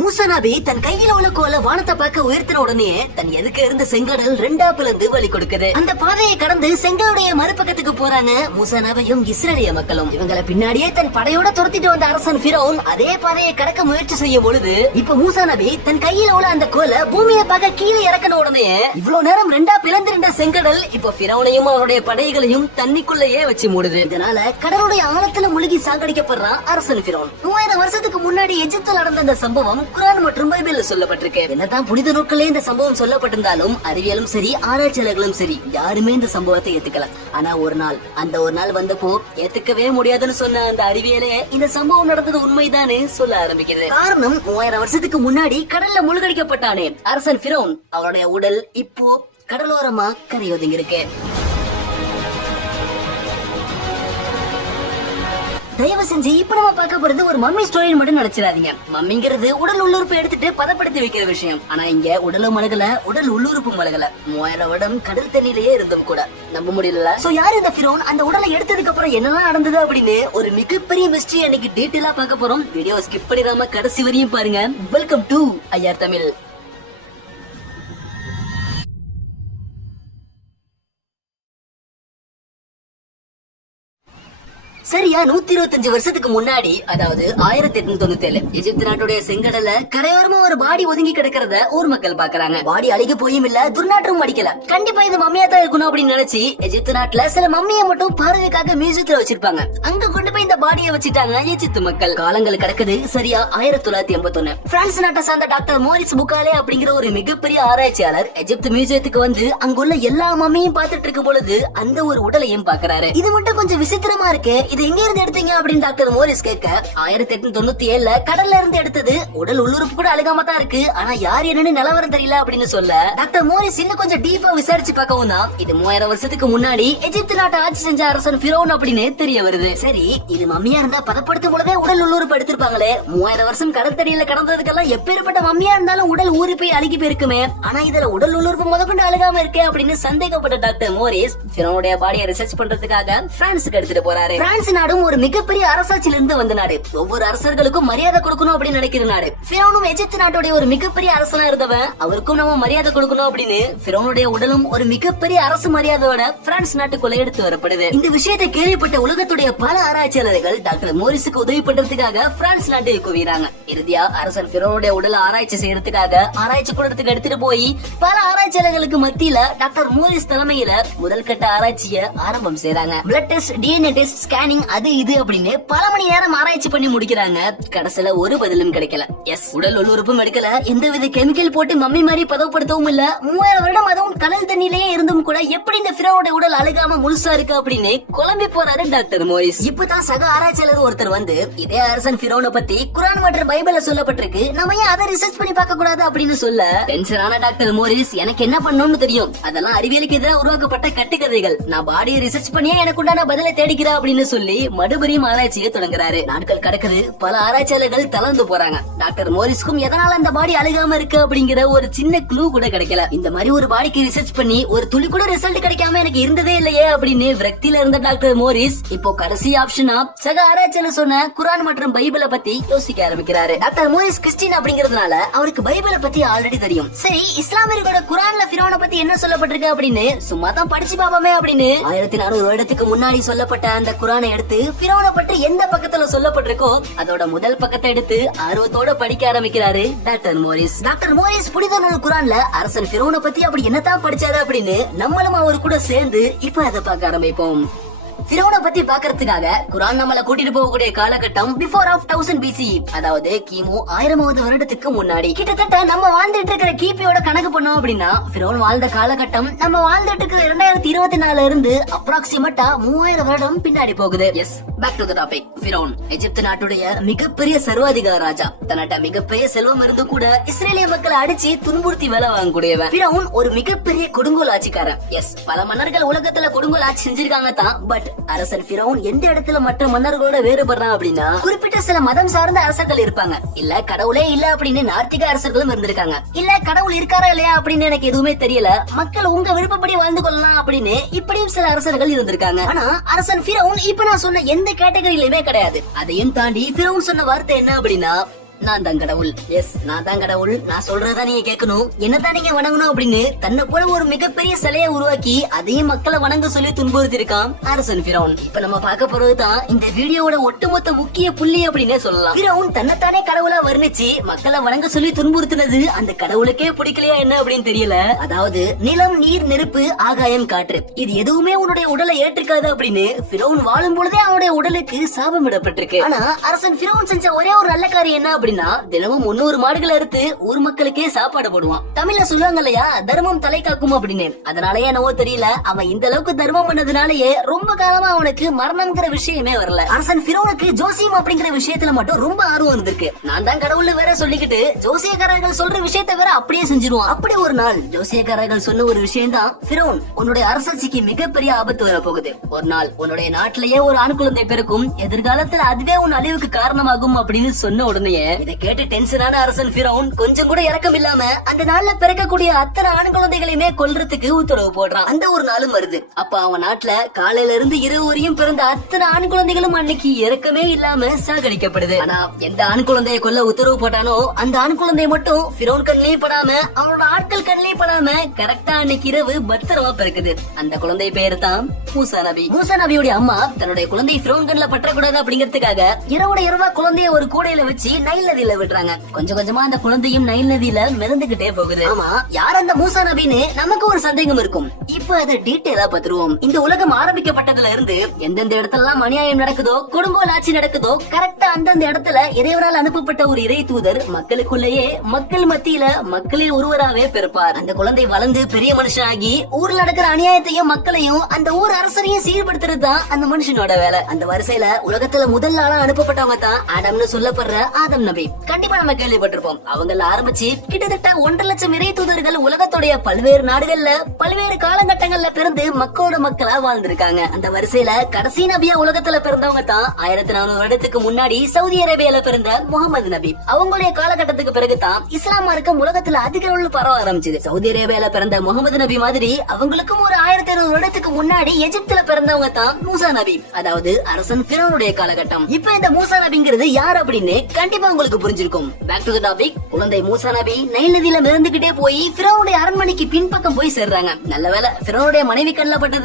மூசா தன் கையில உள்ள கோல வானத்தை பார்க்க உயர்த்தின உடனே தன் எதுக்கு இருந்த செங்கடல் ரெண்டா பிளந்து வழி கொடுக்குது அந்த பாதையை கடந்து செங்கலுடைய மறுபக்கத்துக்கு போறாங்க மூசா இஸ்ரேலிய மக்களும் இவங்களை பின்னாடியே தன் படையோட துரத்திட்டு வந்த அரசன் பிரவுன் அதே பாதையை கடக்க முயற்சி செய்யும் பொழுது இப்ப மூசா தன் கையில உள்ள அந்த கோல பூமியை பார்க்க கீழே இறக்கின உடனே இவ்வளவு நேரம் ரெண்டா பிளந்திருந்த செங்கடல் இப்ப பிரவுனையும் அவருடைய படைகளையும் தண்ணிக்குள்ளேயே வச்சு மூடுது இதனால கடலுடைய ஆழத்துல முழுகி சாகடிக்கப்படுறான் அரசன் பிரவுன் மூவாயிரம் வருஷத்துக்கு முன்னாடி எஜிப்தில் நடந்த அந்த சம்பவம் குரான் மற்றும் பைபிள் சொல்லப்பட்டிருக்கு என்னதான் புனித நூல்களே இந்த சம்பவம் சொல்லப்பட்டிருந்தாலும் அறிவியலும் சரி ஆராய்ச்சியாளர்களும் சரி யாருமே இந்த சம்பவத்தை ஏத்துக்கல ஆனா ஒரு நாள் அந்த ஒரு நாள் வந்தப்போ ஏத்துக்கவே முடியாதுன்னு சொன்ன அந்த அறிவியலே இந்த சம்பவம் நடந்தது உண்மைதானே சொல்ல ஆரம்பிக்கிறது காரணம் மூவாயிரம் வருஷத்துக்கு முன்னாடி கடல்ல முழுகடிக்கப்பட்டானே அரசன் பிரௌன் அவருடைய உடல் இப்போ கடலோரமா கரையொதுங்கிருக்கு தயவு செஞ்சு இப்ப நம்ம பார்க்க போறது ஒரு மம்மி ஸ்டோரி மட்டும் நினைச்சிடாதீங்க மம்மிங்கிறது உடல் உள்ளுறுப்பு எடுத்துட்டு பதப்படுத்தி வைக்கிற விஷயம் ஆனா இங்க உடலும் மலகல உடல் உள்ளுறுப்பு மலகல மூவாயிரம் வருடம் கடல் தண்ணியிலேயே இருந்தும் கூட நம்ப முடியல சோ யார் இந்த பிரோன் அந்த உடலை எடுத்ததுக்கு அப்புறம் என்னெல்லாம் நடந்தது அப்படின்னு ஒரு மிகப்பெரிய மிஸ்டரி அன்னைக்கு டீட்டெயிலா பார்க்க போறோம் வீடியோ ஸ்கிப் பண்ணிடாம கடைசி வரையும் பாருங்க வெல்கம் டு ஐஆர் தமிழ் சரியா நூத்தி இருபத்தஞ்சு வருஷத்துக்கு முன்னாடி அதாவது ஆயிரத்தி எட்நூத்தி தொண்ணூத்தி ஏழு எஜிப்த் நாட்டுடைய செங்கடல கரையோரமா ஒரு பாடி ஒதுங்கி கிடக்கிறத ஊர் மக்கள் பாக்குறாங்க பாடி அழுகி போயும் இல்ல துர்நாற்றம் அடிக்கல கண்டிப்பா இது மம்மியா தான் இருக்கணும் அப்படின்னு நினைச்சு எஜிப்த் நாட்டுல சில மம்மியை மட்டும் பார்வைக்காக மியூசியத்துல வச்சிருப்பாங்க அங்க கொண்டு போய் இந்த பாடியை வச்சுட்டாங்க எஜிப்து மக்கள் காலங்கள் கிடக்குது சரியா ஆயிரத்தி தொள்ளாயிரத்தி எண்பத்தி ஒண்ணு பிரான்ஸ் நாட்டை சார்ந்த டாக்டர் மோரிஸ் புக்காலே அப்படிங்கிற ஒரு மிகப்பெரிய ஆராய்ச்சியாளர் எஜிப்து மியூசியத்துக்கு வந்து அங்குள்ள எல்லா மம்மியும் பார்த்துட்டு இருக்கும் பொழுது அந்த ஒரு உடலையும் பாக்குறாரு இது மட்டும் கொஞ்சம் விசித்திரமா இருக்கு இது எங்க இருந்து எடுத்தீங்க அப்படின்னு டாக்டர் மோரிஸ் கேட்க ஆயிரத்தி எட்நூத்தி தொண்ணூத்தி ஏழுல கடல்ல இருந்து எடுத்தது உடல் உள்ளுறுப்பு கூட அழகாம தான் இருக்கு ஆனா யார் என்னன்னு நிலவரம் தெரியல அப்படின்னு சொல்ல டாக்டர் மோரிஸ் இன்னும் கொஞ்சம் டீப்பா விசாரிச்சு பார்க்கவும் தான் இது மூவாயிரம் வருஷத்துக்கு முன்னாடி எஜிப்து நாட்டு ஆட்சி செஞ்ச அரசன் பிரோன் அப்படின்னு தெரிய வருது சரி இது மம்மியா இருந்தா பதப்படுத்தும் போலவே உடல் உள்ளுறுப்பு எடுத்திருப்பாங்களே மூவாயிரம் வருஷம் கடற்கரையில கடந்ததுக்கெல்லாம் எப்பேற்பட்ட மம்மியா இருந்தாலும் உடல் ஊறி போய் அழுகி போயிருக்குமே ஆனா இதுல உடல் உள்ளுறுப்பு முதற்கொண்டு அழுகாம இருக்கே அப்படின்னு சந்தேகப்பட்ட டாக்டர் மோரிஸ் பிரோனுடைய பாடியை ரிசர்ச் பண்றதுக்காக பிரான்ஸுக்கு எடுத்துட்டு போறாரு பிரான்ஸ் பிரான்ஸ் நாடும் ஒரு மிகப்பெரிய இருந்து வந்த நாடு ஒவ்வொரு அரசர்களுக்கும் மரியாதை கொடுக்கணும் அப்படின்னு நினைக்கிற நாடு பிரோனும் எஜிப்த் நாட்டுடைய ஒரு மிகப்பெரிய அரசனா இருந்தவன் அவருக்கும் நம்ம மரியாதை கொடுக்கணும் அப்படின்னு பிரோனுடைய உடலும் ஒரு மிகப்பெரிய அரசு மரியாதையோட பிரான்ஸ் நாட்டுக்குள்ள எடுத்து வரப்படுது இந்த விஷயத்தை கேள்விப்பட்ட உலகத்துடைய பல ஆராய்ச்சியாளர்கள் டாக்டர் மோரிஸுக்கு உதவி பண்றதுக்காக பிரான்ஸ் நாட்டுக்கு குவிறாங்க இறுதியா அரசர் பிரோனுடைய உடல் ஆராய்ச்சி செய்யறதுக்காக ஆராய்ச்சி கூடத்துக்கு எடுத்துட்டு போய் பல ஆராய்ச்சியாளர்களுக்கு மத்தியில டாக்டர் மோரிஸ் தலைமையில முதல் கட்ட ஆராய்ச்சியை ஆரம்பம் செய்யறாங்க blood test DNA test scanning timing அது இது அப்படின்னு பல மணி நேரம் ஆராய்ச்சி பண்ணி முடிக்கிறாங்க கடைசியில ஒரு பதிலும் கிடைக்கல எஸ் உடல் உள்ளுறுப்பும் எடுக்கல வித கெமிக்கல் போட்டு மம்மி மாதிரி பதப்படுத்தவும் இல்ல மூவாயிரம் வருடம் அதுவும் கடல் தண்ணிலேயே இருந்தும் கூட எப்படி இந்த பிரோட உடல் அழுகாம முழுசா இருக்கு அப்படின்னு குழம்பி போறாரு டாக்டர் மோரிஸ் இப்பதான் சக ஆராய்ச்சியாளர் ஒருத்தர் வந்து இதே அரசன் பிரோனை பத்தி குரான் மற்றும் பைபிள்ல சொல்லப்பட்டிருக்கு நம்ம ஏன் அதை ரிசர்ச் பண்ணி பார்க்க கூடாது அப்படின்னு சொல்ல டென்ஷனான டாக்டர் மோரிஸ் எனக்கு என்ன பண்ணணும்னு தெரியும் அதெல்லாம் அறிவியலுக்கு எதிராக உருவாக்கப்பட்ட கட்டுக்கதைகள் நான் பாடியை ரிசர்ச் பண்ணியே எனக்கு உண்டான பதிலை தேடிக்கிறேன் அப்படின்னு சொல்லி சொல்லி மறுபடியும் ஆராய்ச்சியை தொடங்குறாரு நாட்கள் கடக்குது பல ஆராய்ச்சியாளர்கள் தளர்ந்து போறாங்க டாக்டர் மோரிஸ்க்கும் எதனால அந்த பாடி அழுகாம இருக்கு அப்படிங்கிற ஒரு சின்ன க்ளூ கூட கிடைக்கல இந்த மாதிரி ஒரு பாடிக்கு ரிசர்ச் பண்ணி ஒரு துளி கூட ரிசல்ட் கிடைக்காம எனக்கு இருந்ததே இல்லையே அப்படின்னு விரக்தியில இருந்த டாக்டர் மோரிஸ் இப்போ கடைசி ஆப்ஷனா சக ஆராய்ச்சியாளர் சொன்ன குரான் மற்றும் பைபிளை பத்தி யோசிக்க ஆரம்பிக்கிறாரு டாக்டர் மோரிஸ் கிறிஸ்டின் அப்படிங்கறதுனால அவருக்கு பைபிளை பத்தி ஆல்ரெடி தெரியும் சரி இஸ்லாமியர்களோட குரான்ல பிரோனை பத்தி என்ன சொல்லப்பட்டிருக்கு அப்படின்னு சும்மா தான் படிச்சு பாப்போமே அப்படின்னு ஆயிரத்தி நானூறு வருடத்துக்கு முன்னாடி சொல்லப்பட்ட அந்த குரானை எடுத்து பிரோனை பற்றி எந்த பக்கத்துல சொல்லப்பட்டிருக்கோ அதோட முதல் பக்கத்தை எடுத்து ஆர்வத்தோட படிக்க ஆரம்பிக்கிறாரு டாக்டர் மோரிஸ் டாக்டர் மோரிஸ் புனித நூல் குரான்ல அரசன் பிரோனை பத்தி அப்படி என்னதான் படிச்சாரு அப்படின்னு நம்மளும் அவர் கூட சேர்ந்து இப்ப அதை பார்க்க ஆரம்பிப்போம் பிறவனை பத்தி பாக்குறதுக்காக குரான் நம்மள கூட்டிட்டு போகக்கூடிய காலகட்டம் பிஃபோர் ஆஃப் தௌசண்ட் பிசி அதாவது கிமு ஆயிரமாவது வருடத்துக்கு முன்னாடி கிட்டத்தட்ட நம்ம வாழ்ந்துட்டு இருக்கிற கிபியோட கணக்கு பண்ணோம் அப்படின்னா பிறவன் வாழ்ந்த காலகட்டம் நம்ம வாழ்ந்துட்டு இருக்கிற இரண்டாயிரத்தி இருபத்தி நாலுல இருந்து அப்ராக்சிமேட்டா மூவாயிரம் வருடம் பின்னாடி போகுது yes back to the topic பிறோன் Egypt நாட்டுடைய மிகப்பெரிய சர்வாதிகார ராஜா தன்னட்ட மிகப்பெரிய செல்வம் இருந்து கூட இஸ்ரேலிய மக்களை அடிச்சு துன்புறுத்தி வேலை வாங்கக்கூடியவன் பிறவுன் ஒரு மிகப்பெரிய கொடுங்கோல் ஆட்சிக்காரன் எஸ் பல மன்னர்கள் உலகத்துல கொடுங்கோல் ஆட்சி செஞ்சிருக்காங்க தான் பட் அரசன் பிரவுன் எந்த இடத்துல மற்ற மன்னர்களோட வேறுபடுறான் அப்படின்னா குறிப்பிட்ட சில மதம் சார்ந்த அரசர்கள் இருப்பாங்க இல்ல கடவுளே இல்ல அப்படின்னு நார்த்திக அரசர்களும் இருந்திருக்காங்க இல்ல கடவுள் இருக்காரா இல்லையா அப்படின்னு எனக்கு எதுவுமே தெரியல மக்கள் உங்க விருப்பப்படி வாழ்ந்து கொள்ளலாம் அப்படின்னு இப்படியும் சில அரசர்கள் இருந்திருக்காங்க ஆனா அரசன் பிரவுன் இப்ப நான் சொன்ன எந்த கேட்டகரியிலுமே கிடையாது அதையும் தாண்டி பிரவுன் சொன்ன வார்த்தை என்ன அப்படின்னா நான் தான் கடவுள் எஸ் நான் தான் கடவுள் நான் சொல்றதா நீங்க கேட்கணும் என்னதான் நீங்க வணங்கணும் அப்படின்னு தன்னை போல ஒரு மிகப்பெரிய சிலையை உருவாக்கி அதையும் மக்களை வணங்க சொல்லி துன்புறுத்தி அரசன் பிரவுன் இப்ப நம்ம பார்க்க போறதுதான் இந்த வீடியோட ஒட்டுமொத்த முக்கிய புள்ளி அப்படின்னு சொல்லலாம் பிரவுன் தன்னைத்தானே கடவுளா வர்ணிச்சு மக்களை வணங்க சொல்லி துன்புறுத்தினது அந்த கடவுளுக்கே பிடிக்கலையா என்ன அப்படின்னு தெரியல அதாவது நிலம் நீர் நெருப்பு ஆகாயம் காற்று இது எதுவுமே உன்னுடைய உடலை ஏற்றுக்காது அப்படின்னு பிரவுன் வாழும் பொழுதே அவனுடைய உடலுக்கு சாபம் இடப்பட்டிருக்கு ஆனா அரசன் பிரவுன் செஞ்ச ஒரே ஒரு நல்ல காரியம் என்ன எப்படின்னா தினமும் முன்னூறு மாடுகளை அறுத்து ஊர் மக்களுக்கே சாப்பாடு போடுவான் தமிழ்ல சொல்லுவாங்க இல்லையா தர்மம் தலை காக்கும் அப்படின்னு அதனாலயே என்னவோ தெரியல அவன் இந்த அளவுக்கு தர்மம் பண்ணதுனாலயே ரொம்ப காலமா அவனுக்கு மரணம்ங்கிற விஷயமே வரல அரசன் பிரோனுக்கு ஜோசியம் அப்படிங்கிற விஷயத்துல மட்டும் ரொம்ப ஆர்வம் இருந்திருக்கு நான் தான் கடவுள் வேற சொல்லிக்கிட்டு ஜோசியக்காரர்கள் சொல்ற விஷயத்த வேற அப்படியே செஞ்சிருவான் அப்படி ஒரு நாள் ஜோசியக்காரர்கள் சொன்ன ஒரு விஷயம் தான் பிரோன் உன்னுடைய அரசாட்சிக்கு மிகப்பெரிய ஆபத்து வர போகுது ஒரு நாள் உன்னுடைய நாட்டிலேயே ஒரு ஆண் குழந்தை பிறக்கும் எதிர்காலத்துல அதுவே உன் அழிவுக்கு காரணமாகும் அப்படின்னு சொன்ன உடனே இதை கேட்டு டென்ஷனான அரசன் பிரவுன் கொஞ்சம் கூட இறக்கம் இல்லாம அந்த நாள்ல பிறக்கக்கூடிய அத்தனை ஆண் குழந்தைகளையுமே கொல்றதுக்கு உத்தரவு போடுறான் அந்த ஒரு நாளும் வருது அப்ப அவன் நாட்டுல காலையில இருந்து இரவு வரையும் பிறந்த அத்தனை ஆண் குழந்தைகளும் அன்னைக்கு இறக்கமே இல்லாம சாகடிக்கப்படுது ஆனா எந்த ஆண் குழந்தைய கொல்ல உத்தரவு போட்டானோ அந்த ஆண் குழந்தைய மட்டும் பிரவுன் கண்ணிலையும் படாம அவனோட ஆட்கள் கண்ணிலையும் படாம கரெக்டா அன்னைக்கு இரவு பத்திரமா பிறக்குது அந்த குழந்தை பேரு தான் மூசா நபி மூசா நபியோட அம்மா தன்னுடைய குழந்தை பிரவுன் கண்ணில் பற்றக்கூடாது அப்படிங்கிறதுக்காக இரவோட இரவா குழந்தைய ஒரு கூடையில வச்சு நைல நதியில விடுறாங்க கொஞ்சம் கொஞ்சமா அந்த குழந்தையும் நைல் நதியில மிதந்துகிட்டே போகுது ஆமா யார் அந்த மூசா நபின்னு நமக்கு ஒரு சந்தேகம் இருக்கும் இப்ப அது டீட்டெயிலா பாத்துருவோம் இந்த உலகம் ஆரம்பிக்கப்பட்டதுல இருந்து எந்தெந்த இடத்துல எல்லாம் அநியாயம் நடக்குதோ குடும்ப ஆட்சி நடக்குதோ கரெக்டா அந்தந்த இடத்துல இறைவரால் அனுப்பப்பட்ட ஒரு இறை தூதர் மக்களுக்குள்ளேயே மக்கள் மத்தியில மக்களில் ஒருவராகவே பிறப்பார் அந்த குழந்தை வளர்ந்து பெரிய மனுஷனாகி ஊர்ல நடக்கிற அநியாயத்தையும் மக்களையும் அந்த ஊர் அரசரையும் சீர்படுத்துறது தான் அந்த மனுஷனோட வேலை அந்த வரிசையில உலகத்துல முதல் ஆளா அனுப்பப்பட்டவங்க தான் ஆடம்னு சொல்லப்படுற ஆதம் நபி கல்வி கண்டிப்பா நம்ம கேள்விப்பட்டிருப்போம் அவங்கள ஆரம்பிச்சு கிட்டத்தட்ட ஒன்றரை லட்சம் இறை தூதர்கள் உலகத்துடைய பல்வேறு நாடுகள்ல பல்வேறு காலகட்டங்கள்ல பிறந்து மக்களோட மக்களா வாழ்ந்திருக்காங்க அந்த வரிசையில கடைசி நபியா உலகத்துல பிறந்தவங்க தான் ஆயிரத்தி நானூறு வருடத்துக்கு முன்னாடி சவுதி அரேபியால பிறந்த முகமது நபி அவங்களுடைய காலகட்டத்துக்கு பிறகு தான் இஸ்லாம் மார்க்கம் உலகத்துல அதிக அளவு பரவ ஆரம்பிச்சது சவுதி அரேபியால பிறந்த முகமது நபி மாதிரி அவங்களுக்கும் ஒரு ஆயிரத்தி இருநூறு வருடத்துக்கு முன்னாடி எஜிப்துல பிறந்தவங்க தான் மூசா நபி அதாவது அரசன் பிறனுடைய காலகட்டம் இப்ப இந்த மூசா நபிங்கிறது யார் அப்படின்னு கண்டிப்பா உங்களுக்கு உங்களுக்கு புரிஞ்சிருக்கும் பேக் டு டாபிக் குழந்தை மூசா நபி நைல் நதியில மிதந்துகிட்டே போய் பிறனுடைய அரண்மனைக்கு பின்பக்கம் போய் சேர்றாங்க நல்ல வேலை பிறனுடைய மனைவி கண்ணில்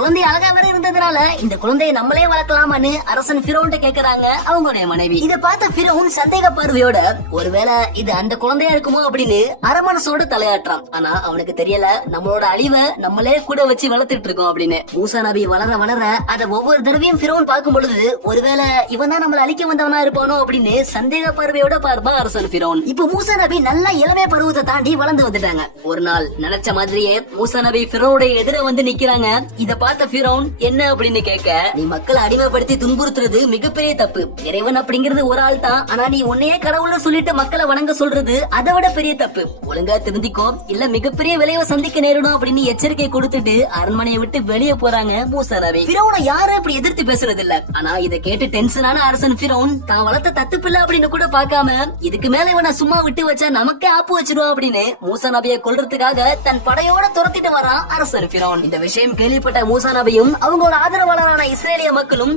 குழந்தை அழகா வர இருந்ததுனால இந்த குழந்தையை நம்மளே வளர்க்கலாமான்னு அரசன் பிறவுன்ட்ட கேக்குறாங்க அவங்களுடைய மனைவி இதை பார்த்த பிறவும் சந்தேக பார்வையோட ஒருவேளை இது அந்த குழந்தையா இருக்குமோ அப்படின்னு அரமனசோட தலையாட்டுறான் ஆனா அவனுக்கு தெரியல நம்மளோட அழிவை நம்மளே கூட வச்சு வளர்த்துட்டு இருக்கோம் அப்படின்னு மூசா நபி வளர வளர அதை ஒவ்வொரு தடவையும் பிறவன் பார்க்கும் பொழுது ஒருவேளை இவன் தான் நம்மளை அழிக்க வந்தவனா இருப்பானோ அப்படின்னு சந்தேக பார்வையோட பார்ப்பான் அரசன் பிரோன் இப்போ மூசா நபி நல்லா இளமை பருவத்தை தாண்டி வளர்ந்து வந்துட்டாங்க ஒரு நாள் நினைச்ச மாதிரியே மூசா நபி பிரோனுடைய எதிர வந்து நிக்கிறாங்க இத பார்த்த பிரோன் என்ன அப்படின்னு கேட்க நீ மக்களை அடிமைப்படுத்தி துன்புறுத்துறது மிகப்பெரிய தப்பு இறைவன் அப்படிங்கறது ஒரு ஆள் தான் ஆனா நீ உன்னையே கடவுள்னு சொல்லிட்டு மக்களை வணங்க சொல்றது அதை விட பெரிய தப்பு ஒழுங்கா திருந்திக்கோ இல்ல மிகப்பெரிய விளைவை சந்திக்க நேரிடும் அப்படின்னு எச்சரிக்கை கொடுத்துட்டு அரண்மனையை விட்டு வெளியே போறாங்க மூசா ரவி பிரோனை யாரும் அப்படி எதிர்த்து பேசுறது இல்ல ஆனா இதை கேட்டு டென்ஷனான அரசன் பிரோன் தான் வளர்த்த தத்துப்பில்ல அப்படின்னு கூட கூட இதுக்கு மேல சும்மா விட்டு வச்சா நமக்கே ஆப்பு வச்சிருவா அப்படின்னு மூசா கொள்றதுக்காக தன் படையோட துரத்திட்டு வரான் இந்த விஷயம் கேள்விப்பட்ட மூசா நபியும் அவங்களோட ஆதரவாளரான இஸ்ரேலிய மக்களும்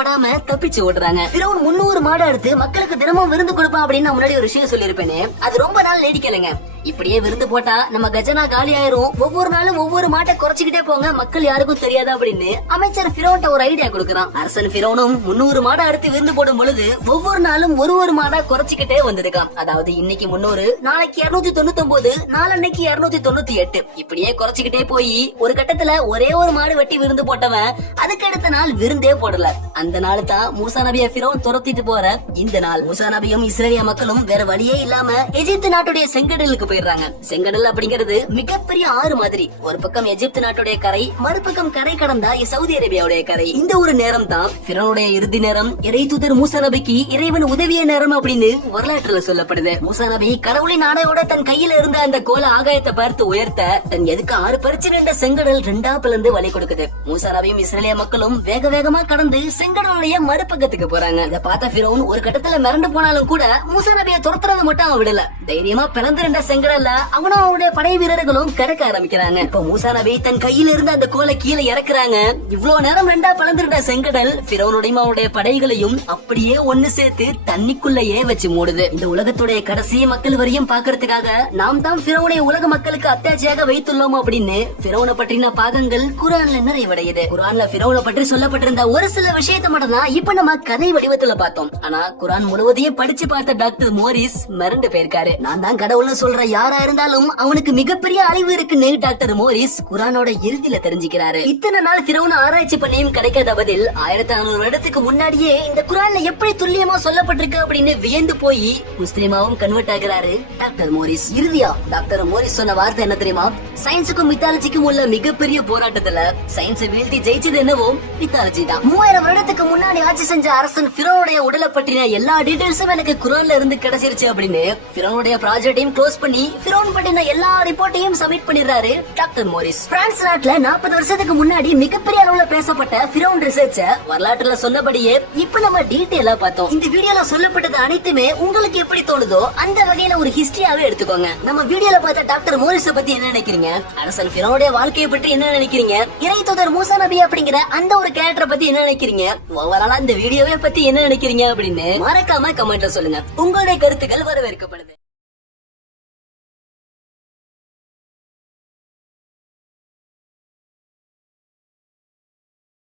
படாம தப்பிச்சு ஓடுறாங்க முன்னூறு மாடு மக்களுக்கு தினமும் விருந்து கொடுப்பான் அப்படின்னு நான் முன்னாடி ஒரு விஷயம் அது ரொம்ப நாள் நீடிக்கலைங்க இப்படியே விருந்து போட்டா நம்ம கஜனா காலி ஆயிரும் ஒவ்வொரு நாளும் ஒவ்வொரு மாட்டை குறைச்சிக்கிட்டே போங்க மக்கள் யாருக்கும் தெரியாது அப்படின்னு அமைச்சர் ஒரு ஐடியா கொடுக்கறான் அரசன் பிரோனும் முன்னூறு மாடை அடுத்து விருந்து போடும் பொழுது ஒவ்வொரு நாளும் ஒரு ஒவ்வொருமானா குறைச்சிக்கிட்டே வந்திருக்கலாம் அதாவது இன்னைக்கு முன்னூறு நாளைக்கு இருநூத்தி தொண்ணூத்தி ஒன்பது நாளன்னைக்கு இருநூத்தி தொண்ணூத்தி எட்டு இப்படியே குறைச்சிக்கிட்டே போய் ஒரு கட்டத்துல ஒரே ஒரு மாடு வெட்டி விருந்து போட்டவன் அதுக்கு அடுத்த நாள் விருந்தே போடல அந்த நாள் தான் மூசா நபியா பிரோன் துரத்திட்டு போற இந்த நாள் மூசா நபியும் இஸ்ரேலிய மக்களும் வேற வழியே இல்லாம எஜிப்து நாட்டுடைய செங்கடலுக்கு போயிடுறாங்க செங்கடல் அப்படிங்கிறது மிகப்பெரிய ஆறு மாதிரி ஒரு பக்கம் எஜிப்து நாட்டுடைய கரை மறுபக்கம் கரை கடந்தா சவுதி அரேபியாவுடைய கரை இந்த ஒரு நேரம் தான் பிறனுடைய இறுதி நேரம் இறை தூதர் மூசா நபிக்கு இறைவன் உதவிய நேரம் அப்படின்னு வரலாற்றுல சொல்லப்படுது மூசா நபி கடவுளின் ஆணையோட தன் கையில இருந்த அந்த கோல ஆகாயத்தை பார்த்து உயர்த்த தன் எதுக்கு ஆறு பறிச்சு நின்ற செங்கடல் ரெண்டா பிளந்து வழி கொடுக்குது மூசா நபியும் இஸ்ரேலிய மக்களும் வேக வேகமா கடந்து செங்கடலுடைய மறுபக்கத்துக்கு போறாங்க அதை பார்த்த பிறவுன் ஒரு கட்டத்துல மிரண்டு போனாலும் கூட மூசா நபியை துரத்துறது மட்டும் அவன் விடல தைரியமா பிளந்து நின்ற செங்கடல்ல அவனும் அவனுடைய படை வீரர்களும் கடக்க ஆரம்பிக்கிறாங்க இப்ப மூசா நபி தன் கையில இருந்த அந்த கோல கீழே இறக்குறாங்க இவ்வளவு நேரம் ரெண்டா பிளந்து பிளந்துருந்த செங்கடல் பிறவனுடையும் படைகளையும் அப்படியே ஒன்னு சேர்த்து தண்ணி பைக்குள்ளேயே வச்சு மூடுது இந்த உலகத்துடைய கடைசி மக்கள் வரையும் பாக்குறதுக்காக நாம் தான் பிறவுடைய உலக மக்களுக்கு அத்தாட்சியாக வைத்துள்ளோம் அப்படின்னு பிறவனை பற்றின பாகங்கள் குரான்ல நிறைவடையுது குரான்ல பிறவனை பற்றி சொல்லப்பட்டிருந்த ஒரு சில விஷயத்த மட்டும் தான் இப்ப நம்ம கதை வடிவத்துல பார்த்தோம் ஆனா குரான் முழுவதையும் படிச்சு பார்த்த டாக்டர் மோரிஸ் மிரண்டு போயிருக்காரு நான் தான் கடவுள்னு சொல்ற யாரா இருந்தாலும் அவனுக்கு மிகப்பெரிய அழிவு இருக்குன்னு டாக்டர் மோரிஸ் குரானோட இறுதியில தெரிஞ்சுக்கிறாரு இத்தனை நாள் பிறவனை ஆராய்ச்சி பண்ணியும் கிடைக்காத பதில் ஆயிரத்தி அறுநூறு வருடத்துக்கு முன்னாடியே இந்த குரான்ல எப்படி துல்லியமா சொல்லப்பட்டிருக்கு அப்படின்னு வியந்து போய் முஸ்லிமாவும் கன்வெர்ட் ஆகிறாரு டாக்டர் மோரிஸ் இறுதியா டாக்டர் மோரிஸ் சொன்ன வார்த்தை என்ன தெரியுமா சயின்ஸுக்கும் மித்தாலஜிக்கும் உள்ள மிகப்பெரிய போராட்டத்துல வீழ்த்தி ஜெயிச்சது என்னவோ மித்தாலஜி தான் மூவாயிரம் வருடத்துக்கு முன்னாடி ஆட்சி செஞ்ச அரசன் பிரோனுடைய உடலை பற்றின எல்லா டீடைல்ஸும் எனக்கு இருந்து கிடைச்சிருச்சு அப்படின்னு பிரோனுடைய ப்ராஜெக்டையும் க்ளோஸ் பண்ணி பிரோன் பற்றின எல்லா ரிப்போர்ட்டையும் சப்மிட் பண்ணிடுறாரு டாக்டர் மோரிஸ் பிரான்ஸ் நாட்டுல நாற்பது வருஷத்துக்கு முன்னாடி மிகப்பெரிய அளவுல பேசப்பட்ட பிரோன் ரிசர்ச்ச வரலாற்றுல சொன்னபடியே இப்ப நம்ம டீட்டெயிலா பார்த்தோம் இந்த வீடியோல சொல்ல சொல்லப்பட்டது அனைத்துமே உங்களுக்கு எப்படி தோணுதோ அந்த வகையில ஒரு ஹிஸ்டரியாவே எடுத்துக்கோங்க நம்ம வீடியோல பார்த்த டாக்டர் மோரிஸ பத்தி என்ன நினைக்கிறீங்க அரசன் பிறனுடைய வாழ்க்கையை பற்றி என்ன நினைக்கிறீங்க இறை தொடர் மூசா நபி அப்படிங்கிற அந்த ஒரு கேரக்டரை பத்தி என்ன நினைக்கிறீங்க ஓவராலா இந்த வீடியோவை பத்தி என்ன நினைக்கிறீங்க அப்படின்னு மறக்காம கமெண்ட்ல சொல்லுங்க உங்களுடைய கருத்துக்கள் வரவேற்கப்படுது